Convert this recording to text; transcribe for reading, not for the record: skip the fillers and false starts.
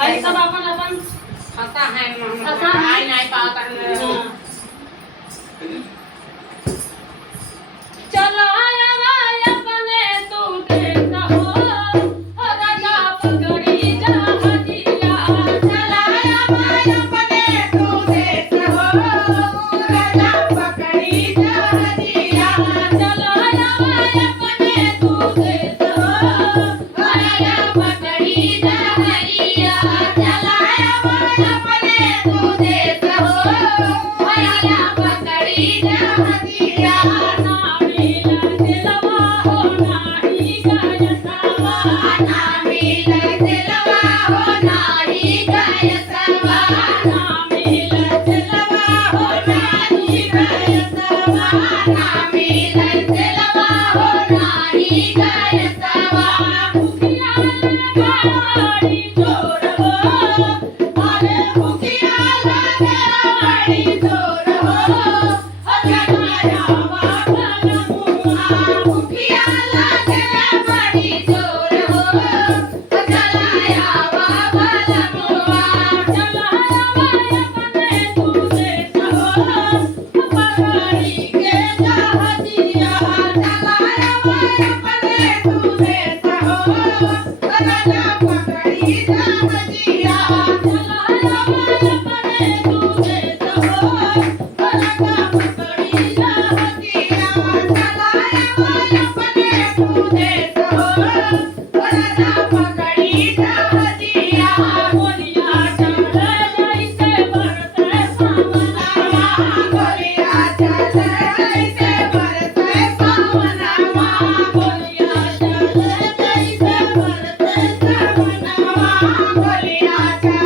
काही सब आपण फसा है फसा है। आई नहीं पाता चलो आया वाया अपने तू देखता हो राजा पकड़ी जा हदिया चला आया वाया अपने तू देखता हो राजा पकड़ी जा हदिया चलो आया वाया अपने तू देखता हो राजा पकड़ी जा हदिया चला आया वाया अपने तू देखता हो राजा पकड़ी जा हदिया बोलिया